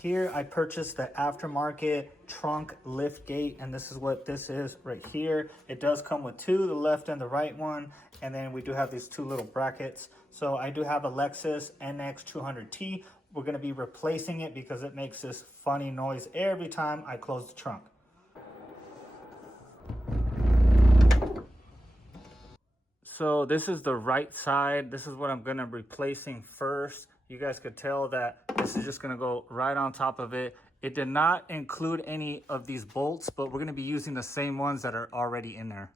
Here I purchased the aftermarket trunk lift gate, and this is what this is right here. It does come with two, the left and the right one, and then we do have these two little brackets. So I do have a Lexus NX200t. We're gonna be replacing it because it makes this funny noise every time I close the trunk. So this is the right side. This is what I'm gonna be replacing first. You guys could tell that this is just gonna go right on top of it. It did not include any of these bolts, but we're gonna be using the same ones that are already in there.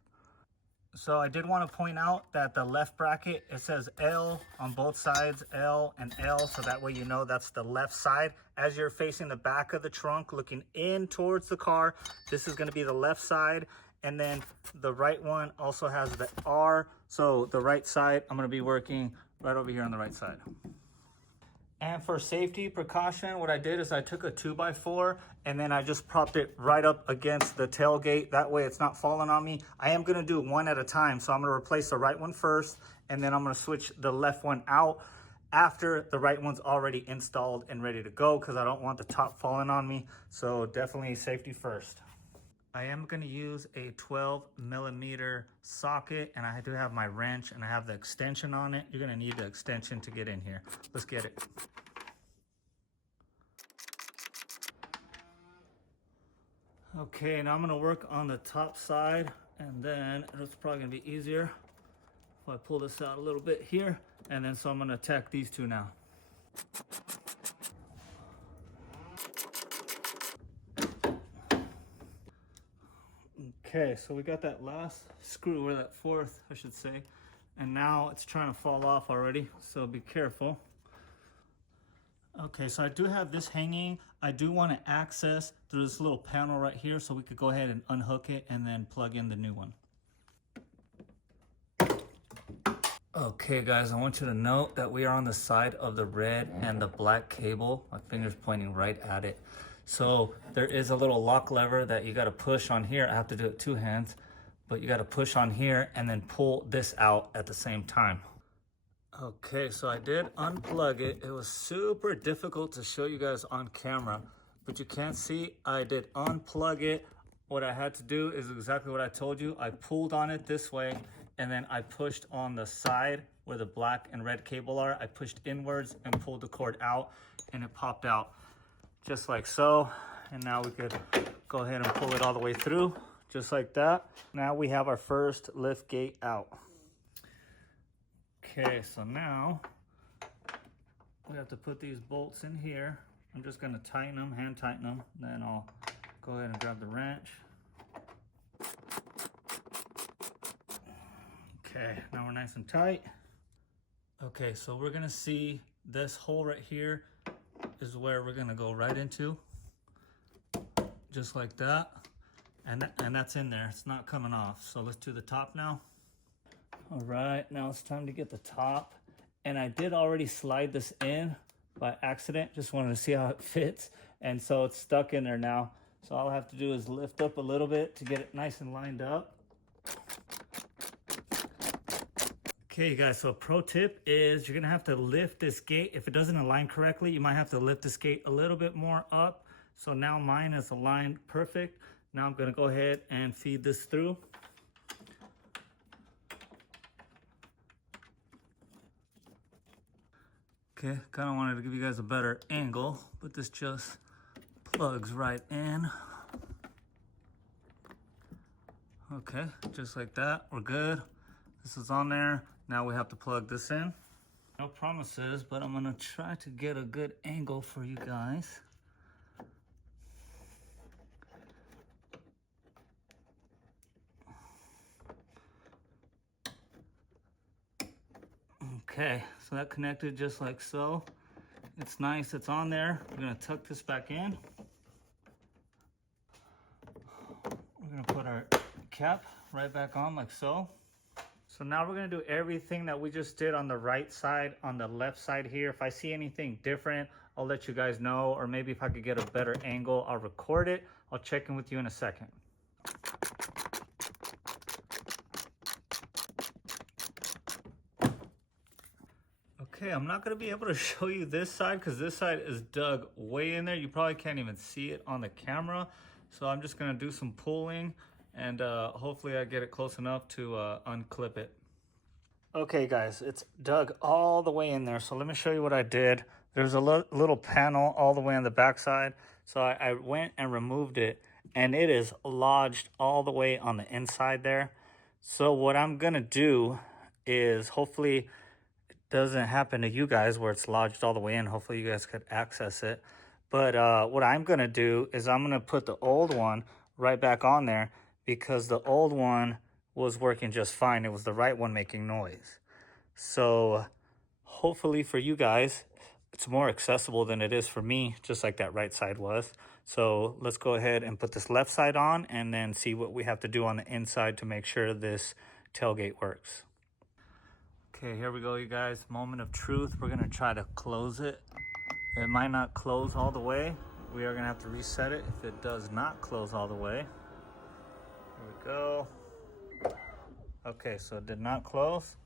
So I did want to point out that the left bracket, it says L on both sides, L and L, so that way you know that's the left side. As you're facing the back of the trunk, looking in towards the car, this is going to be the left side. And then the right one also has the R. So the right side, I'm going to be working right over here on the right side. And for safety precaution, what I did is I took a 2x4 and then I just propped it right up against the tailgate. That way it's not falling on me. I am gonna do one at a time. So I'm gonna replace the right one first, and then I'm gonna switch the left one out after the right one's already installed and ready to go, because I don't want the top falling on me. So definitely safety first. I am going to use a 12mm socket, and I do have my wrench and I have the extension on it. You're going to need the extension to get in here. Let's get it. Okay, now I'm going to work on the top side, and then it's probably going to be easier if I pull this out a little bit here. And then so I'm going to attack these two now. Okay, so we got that last screw, or that fourth, I should say. And now it's trying to fall off already, so be careful. Okay, so I do have this hanging. I do want to access through this little panel right here, so we could go ahead and unhook it and then plug in the new one. Okay guys, I want you to note that we are on the side of the red and the black cable. My finger's pointing right at it. So there is a little lock lever that you got to push on here. I have to do it two hands, but you got to push on here and then pull this out at the same time. Okay, so I did unplug it. It was super difficult to show you guys on camera, but you can't see. I did unplug it. What I had to do is exactly what I told you. I pulled on it this way, and then I pushed on the side where the black and red cable are. I pushed inwards and pulled the cord out, and it popped out. Just like so. And now we could go ahead and pull it all the way through, just like that. Now we have our first lift gate out. Okay, so now we have to put these bolts in here. I'm just gonna tighten them, hand tighten them. Then I'll go ahead and grab the wrench. Okay, now we're nice and tight. Okay, so we're gonna see this hole right here is where we're gonna go right into, just like that, and that's in there. It's not coming off. So let's do the top now. All right, now it's time to get the top, and I did already slide this in by accident. Just wanted to see how it fits, and so it's stuck in there now. So all I have to do is lift up a little bit to get it nice and lined up. Okay guys, so a pro tip is you're gonna have to lift this gate. If it doesn't align correctly, you might have to lift this gate a little bit more up. So now mine is aligned perfect. Now I'm gonna go ahead and feed this through. Okay, kind of wanted to give you guys a better angle, but this just plugs right in. Okay, just like that, we're good. This is on there. Now we have to plug this in. No promises, but I'm gonna try to get a good angle for you guys. Okay, so that connected just like so. It's nice, it's on there. We're gonna tuck this back in. We're gonna put our cap right back on like so. So now we're gonna do everything that we just did on the right side, on the left side here. If I see anything different, I'll let you guys know, or maybe if I could get a better angle, I'll record it. I'll check in with you in a second. Okay, I'm not gonna be able to show you this side because this side is dug way in there. You probably can't even see it on the camera. So I'm just gonna do some pulling and hopefully I get it close enough to unclip it. Okay guys, it's dug all the way in there. So let me show you what I did. There's a little panel all the way on the back side. So I went and removed it and it is lodged all the way on the inside there. So what I'm gonna do is hopefully it doesn't happen to you guys where it's lodged all the way in. Hopefully you guys could access it. But what I'm gonna do is I'm gonna put the old one right back on there because the old one was working just fine. It was the right one making noise. So hopefully for you guys, it's more accessible than it is for me, just like that right side was. So let's go ahead and put this left side on and then see what we have to do on the inside to make sure this tailgate works. Okay, here we go, you guys. Moment of truth. We're gonna try to close it. It might not close all the way. We are gonna have to reset it if it does not close all the way. Here we go. Okay, so it did not close.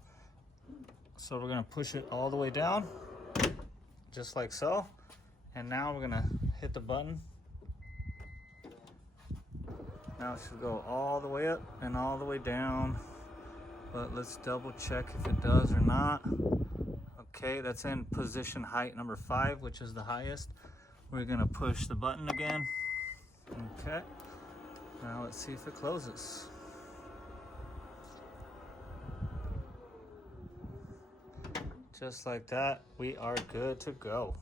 So we're gonna push it all the way down, just like so. And now we're gonna hit the button. Now it should go all the way up and all the way down. But let's double check if it does or not. Okay, that's in position height number 5, which is the highest. We're gonna push the button again. Okay, now let's see if it closes. Just like that, we are good to go.